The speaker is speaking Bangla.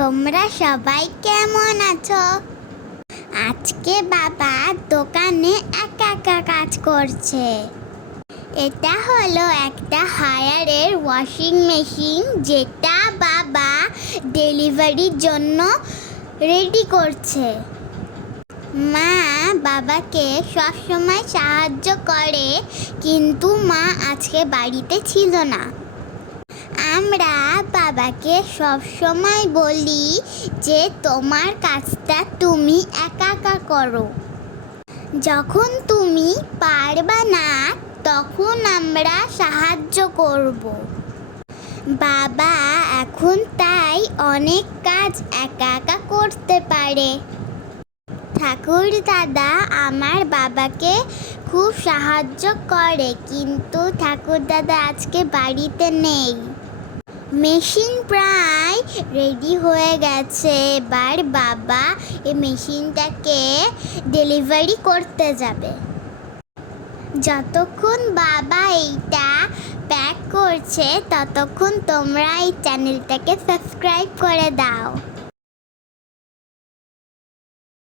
তোমরা সবাই কেমন আছো? আজকে বাবা দোকানে একা একা কাজ করছে। এটা হলো একটা হায়ারের ওয়াশিং মেশিন, যেটা বাবা ডেলিভারির জন্য রেডি করছে। মা বাবাকে সবসময় সাহায্য করে, কিন্তু মা আজকে বাড়িতে ছিল না। আমরা বাবাকে সব সময় বলি যে তোমার কাজটা তুমি একা একা করো। যখন তুমি পারবা না, তখন আমরা সাহায্য করব। বাবা এখন তাই অনেক কাজ একা একা করতে পারে। ঠাকুর দাদা আমার বাবাকে খুব সাহায্য করে, কিন্তু ঠাকুর দাদা আজকে বাড়িতে নেই। মেশিন প্রায় রেডি হয়ে গেছে। এবার বাবা এই মেশিনটাকে ডেলিভারি করতে যাবে। যতক্ষণ বাবা এইটা প্যাক করছে, ততক্ষণ তোমরা এই চ্যানেলটাকে সাবস্ক্রাইব করে দাও।